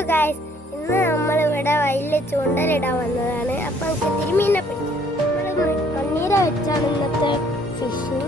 Hello guys, ഇന്ന് നമ്മളിവിടെ വയലിൽ ചൂണ്ടലിടാൻ വന്നതാണ്. അപ്പം നമുക്ക് തിരുമീനെ പിടിക്കാം. നമ്മൾ മണ്ണീര വെച്ചാണ് ഇന്നത്തെ ഫിഷ്.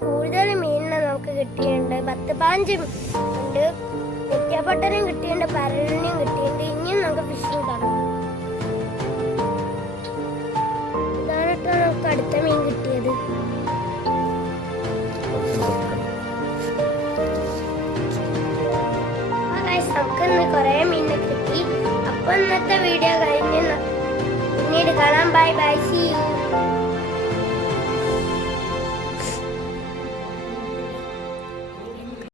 കൂടുതൽ മീനിനെ നമുക്ക് കിട്ടിയിട്ടുണ്ട്. 10-15 ഉണ്ട്. മുറ്റപ്പട്ടനും കിട്ടിയിട്ടുണ്ട്, പരലിനെയും കിട്ടിയിട്ടുണ്ട്. ഇനിയും നമുക്ക് ഫിഷിങ് തുടങ്ങാം. ഇതാണ് നമുക്ക് അടുത്ത മീൻ കിട്ടിയത്. നമുക്ക് ഇന്ന് കുറെ മീനിനെ കിട്ടി. അപ്പൊ ഇന്നത്തെ വീഡിയോ കഴിഞ്ഞ് പിന്നീട് കാണാം. Bye bye, see U.